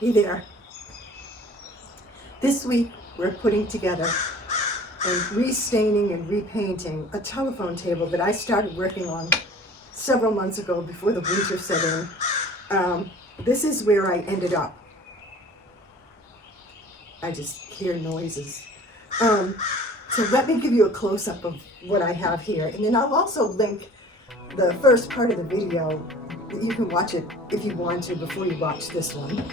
Hey there. This week we're putting together and restaining and repainting a telephone table that I started working on several months ago before the winter set in. This is where I ended up. I just hear noises. So let me give you a close-up of what I have here, and then I'll also link the first part of the video. You can watch it if you want to before you watch this one.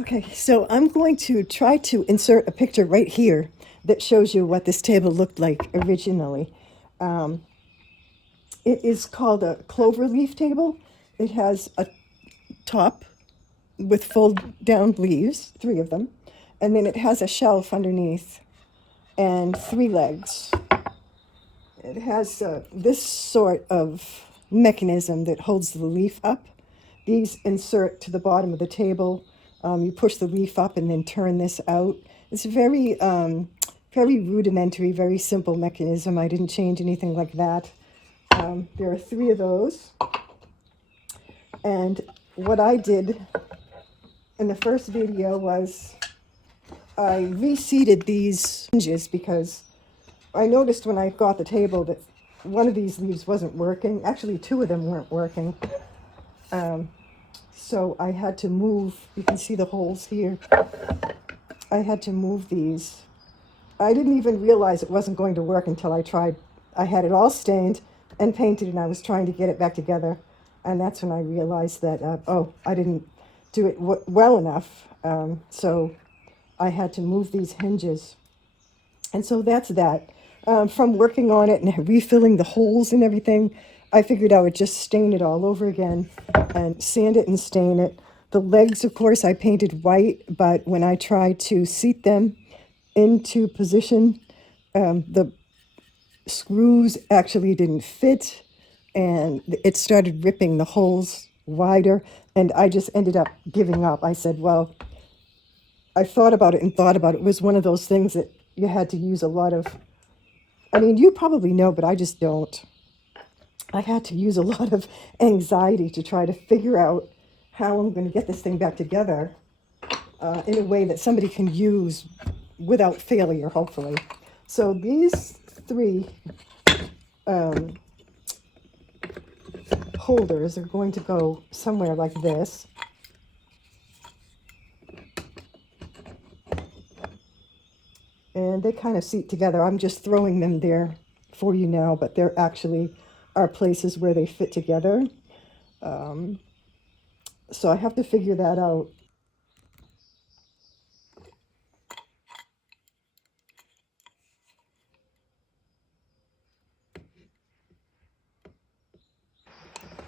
Okay, so I'm going to try to insert a picture right here that shows you what this table looked like originally. It is called a Clover Leaf table. It has a top with fold down leaves, 3 of them, and then it has a shelf underneath and 3 legs. It has this sort of mechanism that holds the leaf up. These insert to the bottom of the table. You push the leaf up and then turn this out. It's a very rudimentary, very simple mechanism. I didn't change anything like that. There are 3 of those. And what I did in the first video was I reseated these hinges because I noticed when I got the table that one of these leaves wasn't working. Actually, 2 of them weren't working. So I had to move. You can see the holes here. I had to move these. I didn't even realize it wasn't going to work until I tried. I had it all stained and painted, and I was trying to get it back together. And that's when I realized that, I didn't do it well enough. So I had to move these hinges. And so that's that. From working on it and refilling the holes and everything, I figured I would just stain it all over again and sand it and stain it. The legs, of course, I painted white, but when I tried to seat them into position, the screws actually didn't fit, and it started ripping the holes wider, and I just ended up giving up. I said, well, I thought about it and thought about it. It was one of those things that you had to use a lot of, I mean, you probably know, but I just don't. I had to use a lot of anxiety to try to figure out how I'm going to get this thing back together in a way that somebody can use without failure, hopefully. So these 3 holders are going to go somewhere like this. And they kind of seat together. I'm just throwing them there for you now, but there actually are places where they fit together. So I have to figure that out.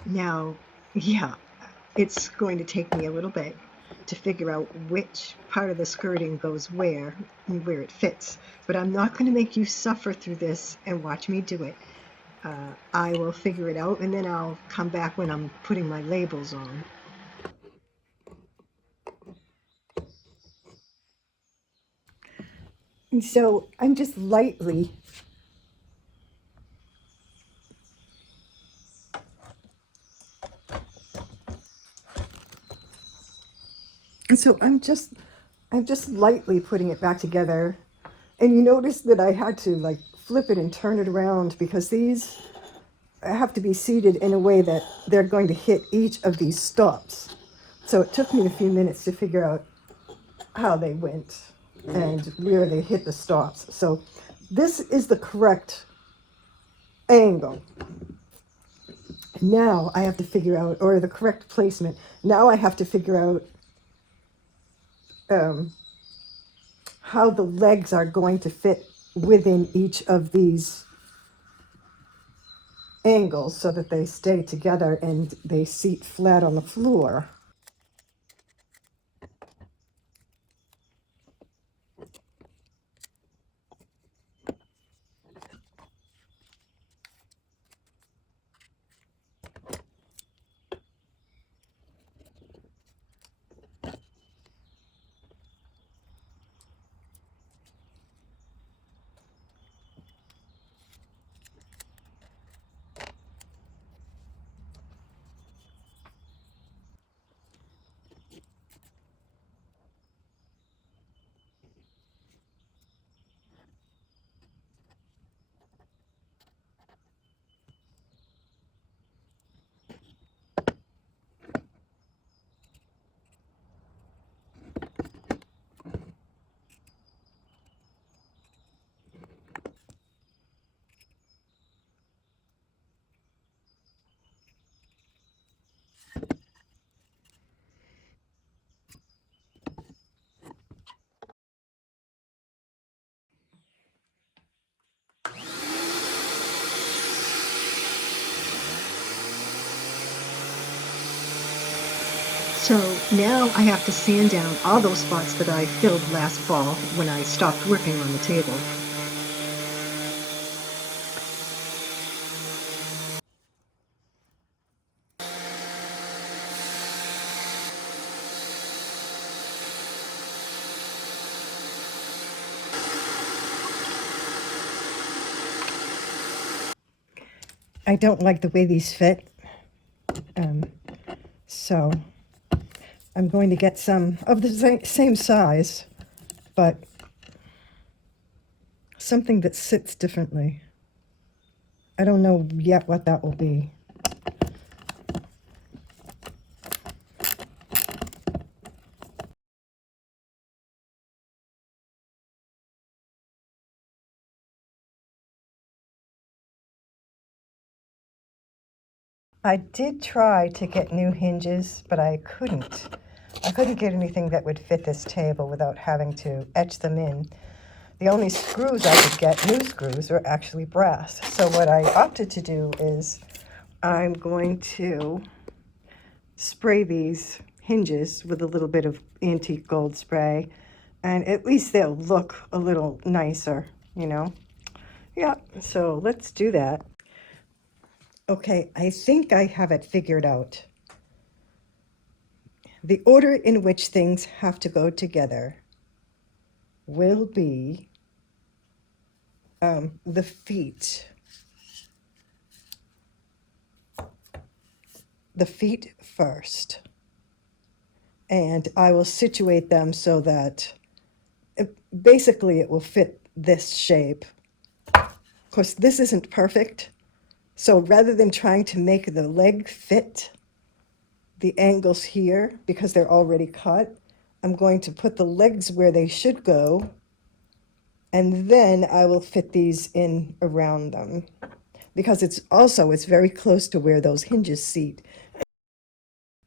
Now, yeah, it's going to take me a little bit to figure out which part of the skirting goes where and where it fits. But I'm not going to make you suffer through this and watch me do it. I will figure it out, and then I'll come back when I'm putting my labels on. And so I'm just lightly I'm just lightly putting it back together. And you notice that I had to like flip it and turn it around because these have to be seated in a way that they're going to hit each of these stops. So it took me a few minutes to figure out how they went and where they hit the stops. So this is the correct angle. Now I have to figure out, or the correct placement. Now I have to figure out how the legs are going to fit within each of these angles so that they stay together and they seat flat on the floor. So now I have to sand down all those spots that I filled last fall when I stopped working on the table. I don't like the way these fit, so I'm going to get some of the same size, but something that sits differently. I don't know yet what that will be. I did try to get new hinges, but I couldn't. I couldn't get anything that would fit this table without having to etch them in. The only screws I could get, new screws, were actually brass. So what I opted to do is I'm going to spray these hinges with a little bit of antique gold spray, and at least they'll look a little nicer, you know? Yeah, so let's do that. Okay, I think I have it figured out. The order in which things have to go together will be the feet. The feet first. And I will situate them so that basically it will fit this shape. Of course, this isn't perfect. So rather than trying to make the leg fit the angles here, because they're already cut, I'm going to put the legs where they should go, and then I will fit these in around them. Because it's very close to where those hinges seat.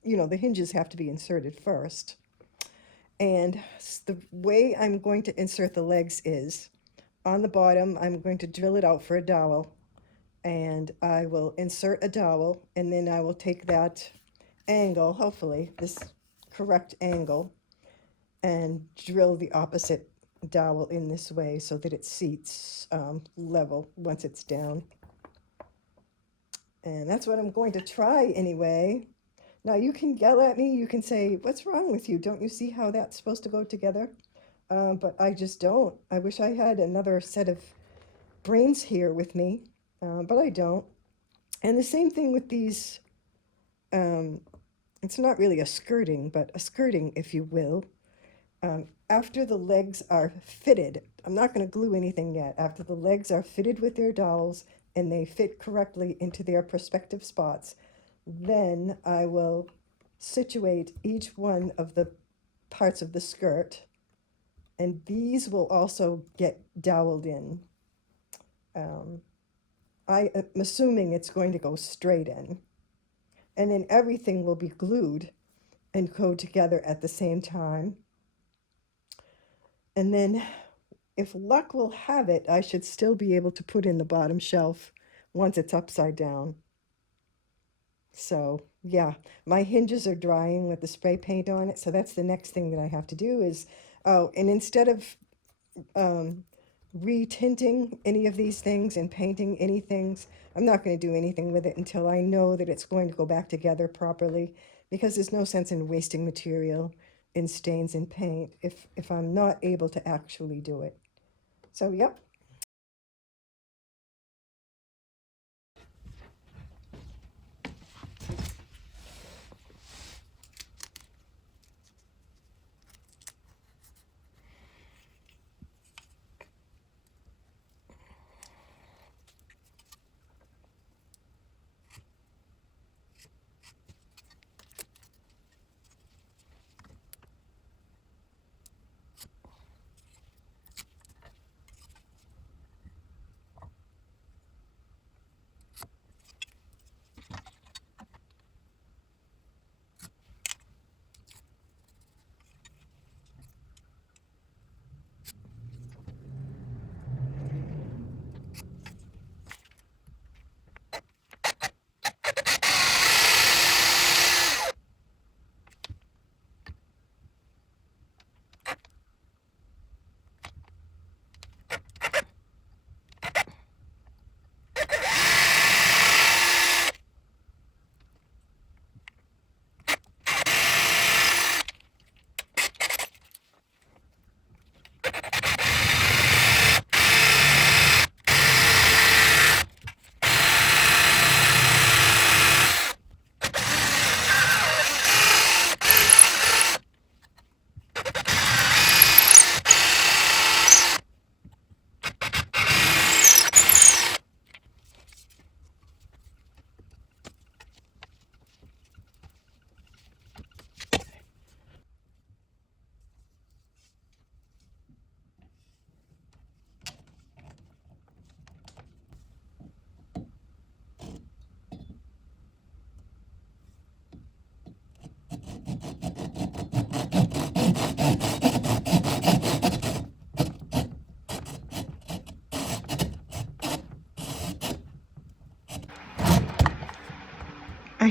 You know, the hinges have to be inserted first. And the way I'm going to insert the legs is on the bottom, I'm going to drill it out for a dowel. And I will insert a dowel, and then I will take that angle, hopefully this correct angle, and drill the opposite dowel in this way so that it seats level once it's down. And that's what I'm going to try anyway. Now you can yell at me, you can say, what's wrong with you? Don't you see how that's supposed to go together? But I just don't. I wish I had another set of brains here with me, but I don't. And the same thing with these, it's not really a skirting, but a skirting, if you will. After the legs are fitted, I'm not going to glue anything yet. After the legs are fitted with their dowels and they fit correctly into their prospective spots, then I will situate each one of the parts of the skirt, and these will also get doweled in. I am assuming it's going to go straight in, and then everything will be glued and go together at the same time. And then, if luck will have it, I should still be able to put in the bottom shelf once it's upside down. So yeah, my hinges are drying with the spray paint on it. So that's the next thing that I have to do is, oh, and instead of retinting any of these things and painting any things, I'm not going to do anything with it until I know that it's going to go back together properly, because there's no sense in wasting material in stains and paint if I'm not able to actually do it. So yep.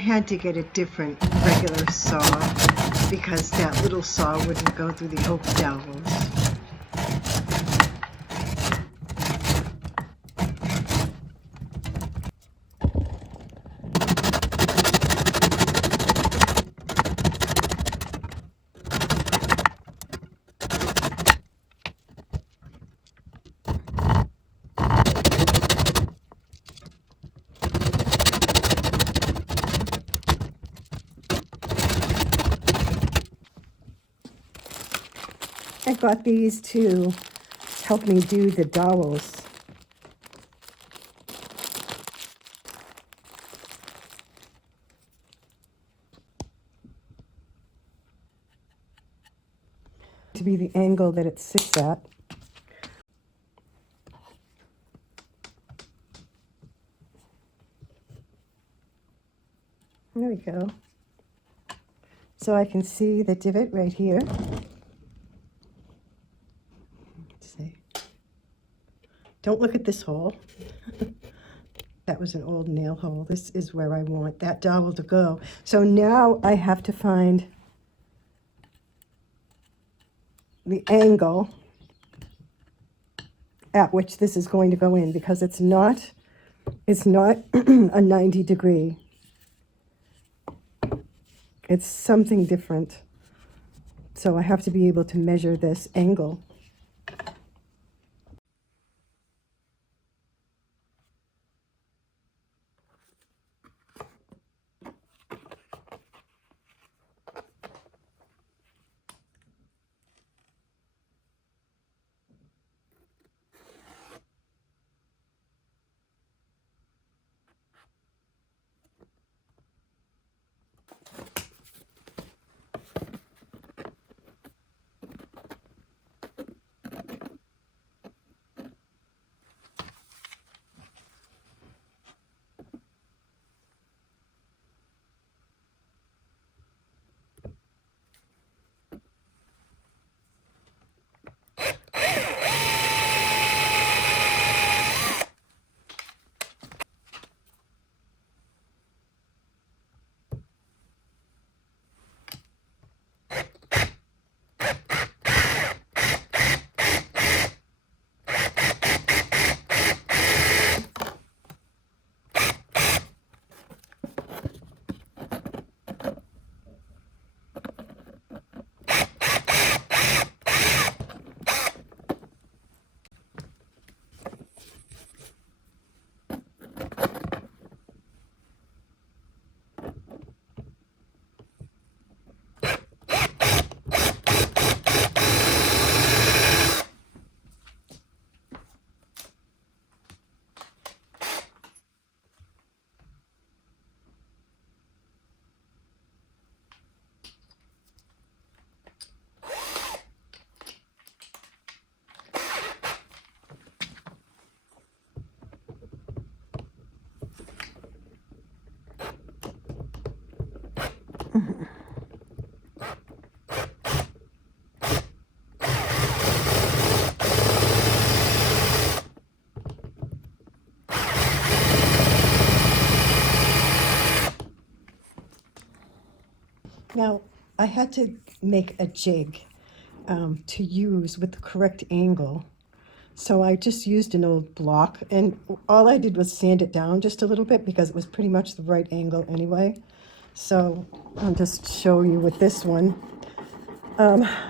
had to get a different regular saw because that little saw wouldn't go through the oak dowels. I got these to help me do the dowels. To be the angle that it sits at. There we go. So I can see the divot right here. Let's see. Don't look at this hole. That was an old nail hole. This is where I want that dowel to go. So now I have to find the angle at which this is going to go in, because it's not a 90 degree. It's something different. So I have to be able to measure this angle. Now, I had to make a jig to use with the correct angle. So I just used an old block, and all I did was sand it down just a little bit because it was pretty much the right angle anyway. So I'll just show you with this one.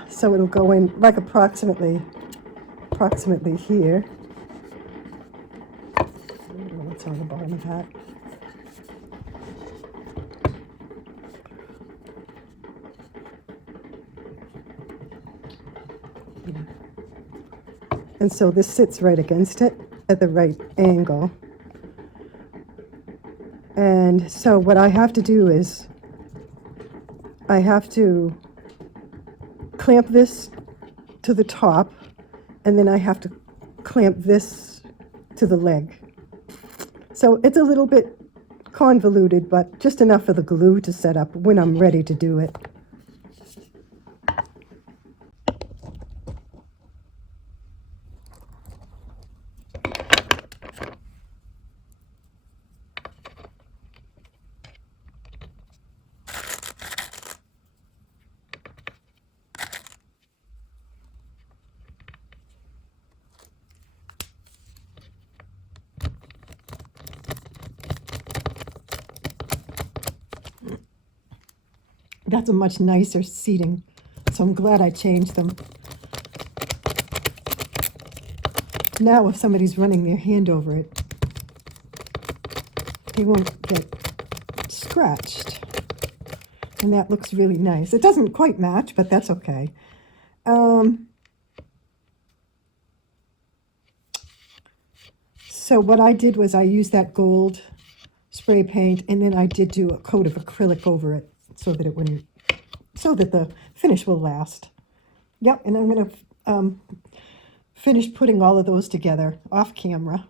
So it'll go in like approximately here. I don't know what's on the bottom of that. And so this sits right against it at the right angle. And so what I have to do is I have to clamp this to the top, and then I have to clamp this to the leg. So it's a little bit convoluted, but just enough for the glue to set up when I'm ready to do it. That's a much nicer seating, so I'm glad I changed them. Now if somebody's running their hand over it, they won't get scratched. And that looks really nice. It doesn't quite match, but that's okay. So what I did was I used that gold spray paint, and then I did do a coat of acrylic over it so that it wouldn't, so that the finish will last. Yep, and I'm going to finish putting all of those together off camera.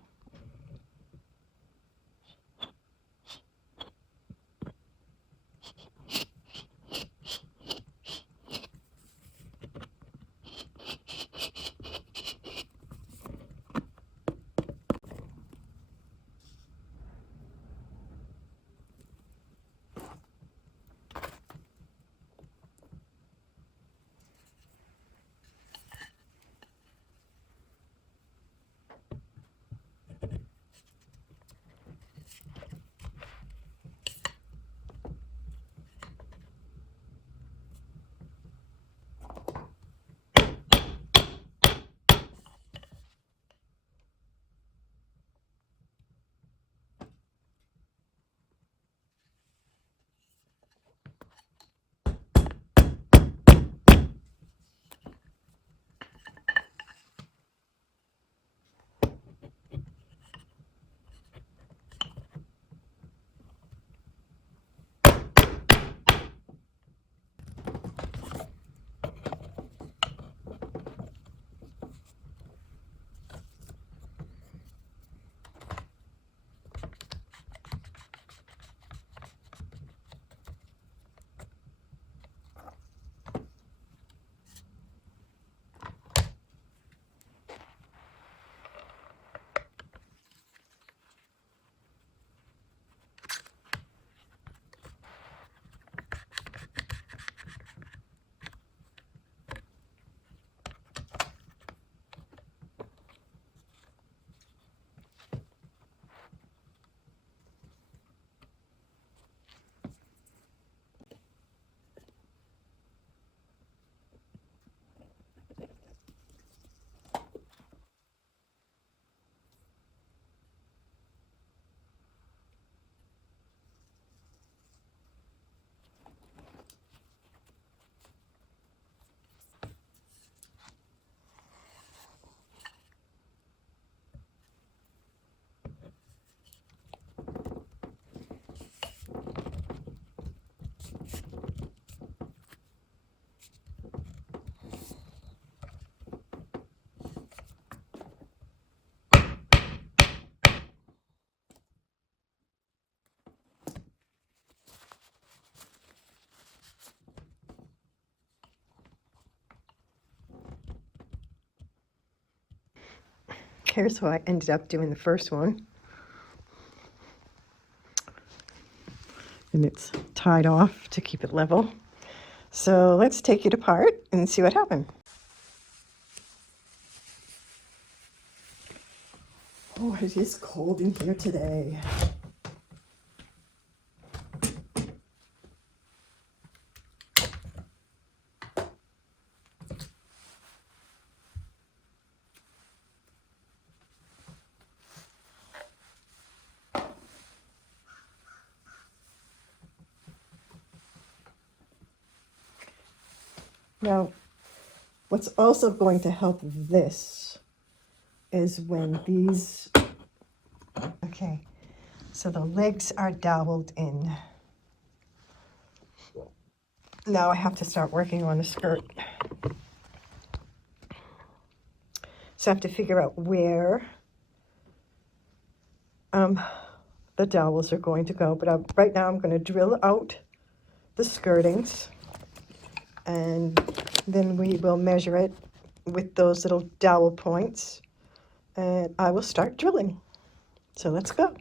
Here's how I ended up doing the first one. And it's tied off to keep it level. So let's take it apart and see what happened. Oh, it is cold in here today. Now, what's also going to help this is when these, okay, so the legs are doweled in. Now I have to start working on the skirt. So I have to figure out where the dowels are going to go. But right now I'm going to drill out the skirtings, and then we will measure it with those little dowel points, and I will start drilling. So let's go.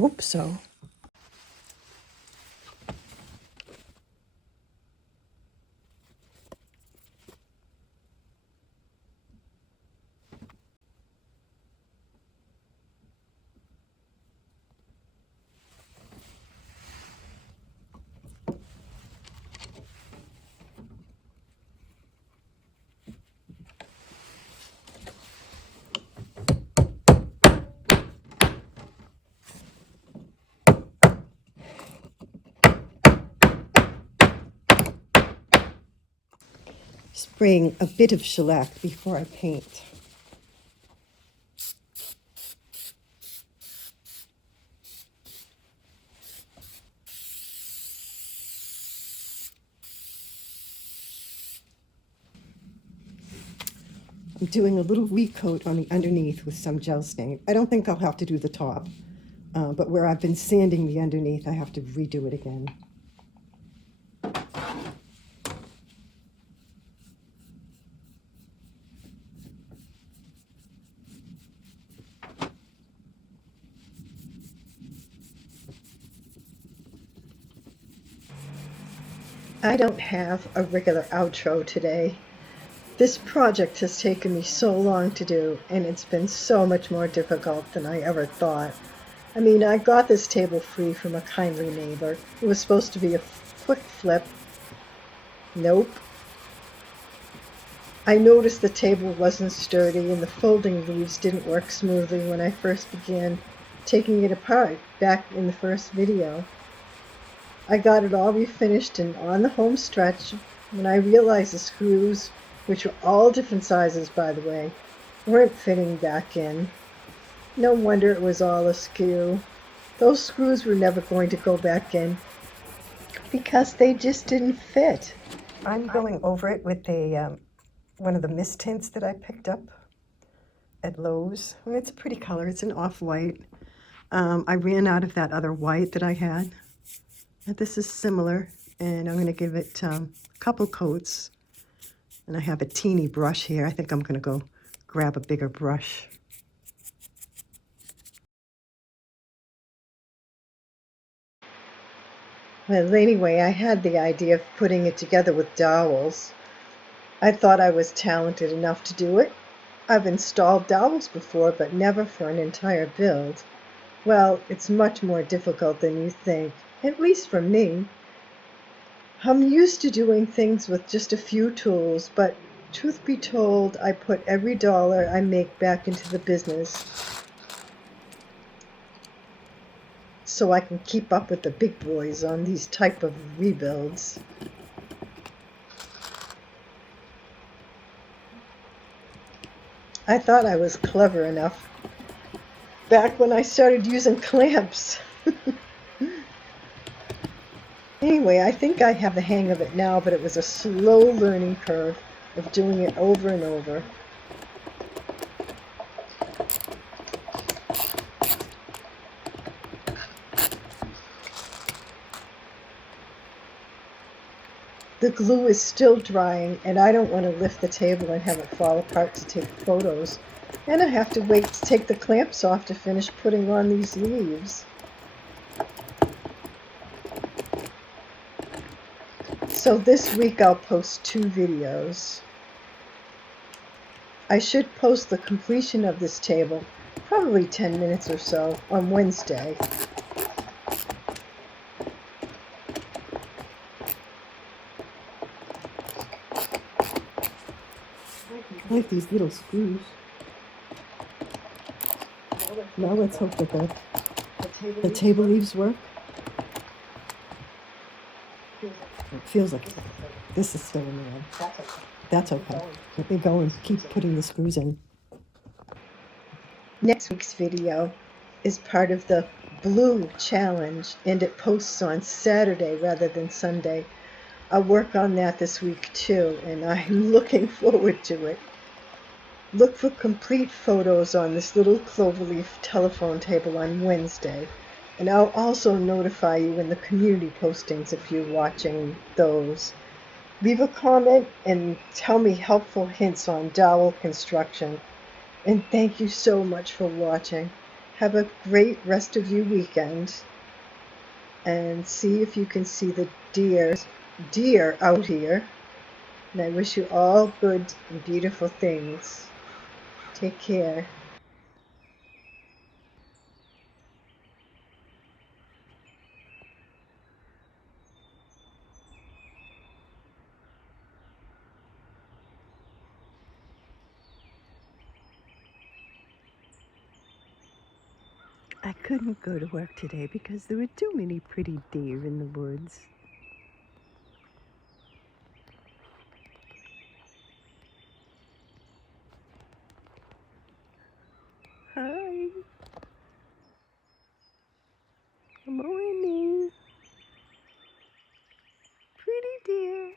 hope so. Spraying a bit of shellac before I paint. I'm doing a little recoat on the underneath with some gel stain. I don't think I'll have to do the top, but where I've been sanding the underneath, I have to redo it again. I don't have a regular outro today. This project has taken me so long to do, and it's been so much more difficult than I ever thought. I mean, I got this table free from a kindly neighbor. It was supposed to be a quick flip. Nope. I noticed the table wasn't sturdy and the folding leaves didn't work smoothly when I first began taking it apart back in the first video. I got it all refinished and on the home stretch when I realized the screws, which were all different sizes by the way, weren't fitting back in. No wonder it was all askew. Those screws were never going to go back in because they just didn't fit. I'm going over it with a one of the mist tints that I picked up at Lowe's. I mean, it's a pretty color. It's an off-white. I ran out of that other white that I had. And this is similar, and I'm going to give it a couple coats. And I have a teeny brush here. I think I'm going to go grab a bigger brush. Well, anyway, I had the idea of putting it together with dowels. I thought I was talented enough to do it. I've installed dowels before, but never for an entire build. Well, it's much more difficult than you think, at least for me. I'm used to doing things with just a few tools, but truth be told, I put every dollar I make back into the business so I can keep up with the big boys on these type of rebuilds. I thought I was clever enough back when I started using clamps. Anyway, I think I have the hang of it now, but it was a slow learning curve of doing it over and over. The glue is still drying, and I don't want to lift the table and have it fall apart to take photos. And I have to wait to take the clamps off to finish putting on these leaves. So this week I'll post 2 videos. I should post the completion of this table, probably 10 minutes or so, on Wednesday. I like these little screws. Now let's hope that the table leaves work. It feels like this is still in there. That's okay. Let me go and keep putting the screws in. Next week's video is part of the Blue Challenge, and it posts on Saturday rather than Sunday. I'll work on that this week too, and I'm looking forward to it. Look for complete photos on this little Clover Leaf telephone table on Wednesday. And I'll also notify you in the community postings if you're watching those. Leave a comment and tell me helpful hints on dowel construction. And thank you so much for watching. Have a great rest of your weekend, and see if you can see the deer out here. And I wish you all good and beautiful things. Take care. I couldn't go to work today because there were too many pretty deer in the woods. Hi. Good morning. Pretty deer.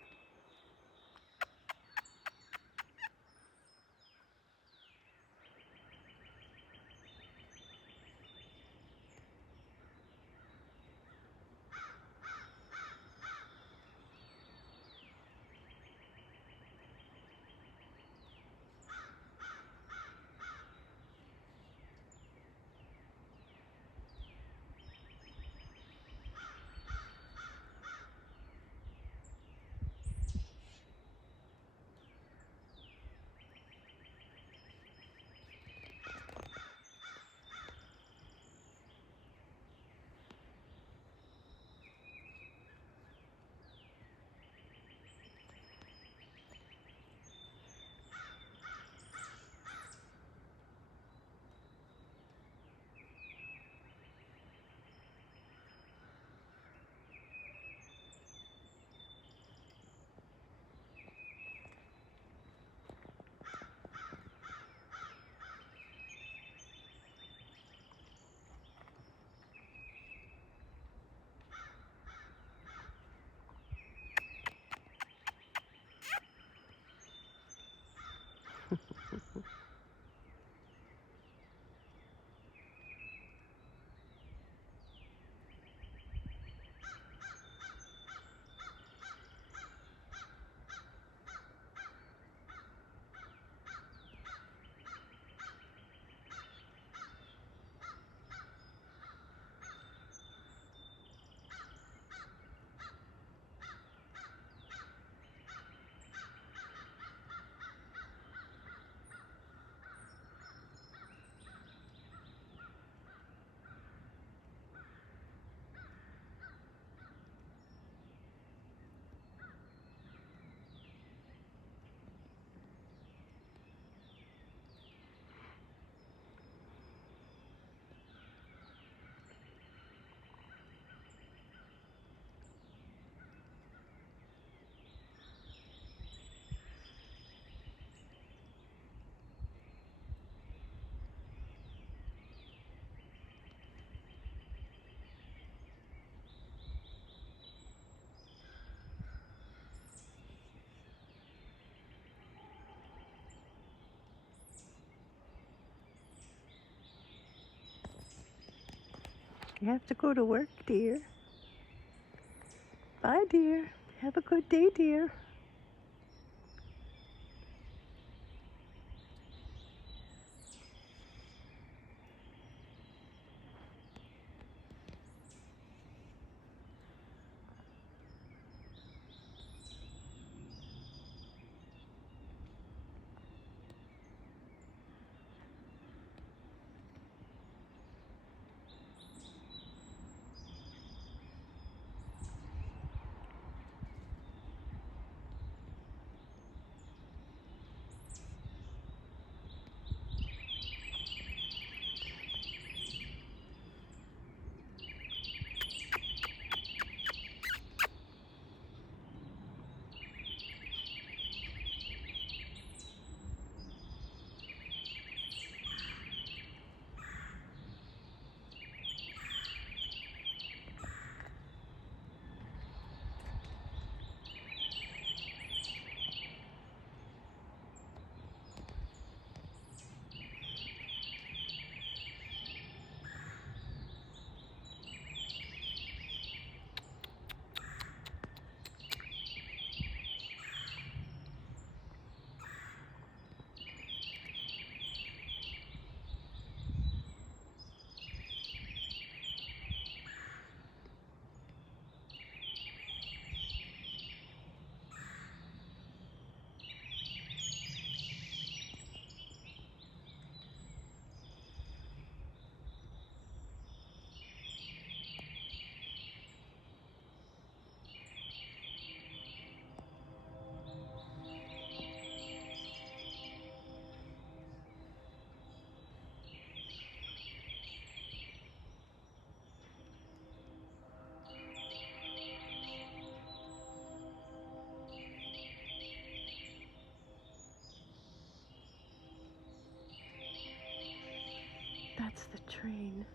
You have to go to work, dear. Bye, dear. Have a good day, dear. That's the train.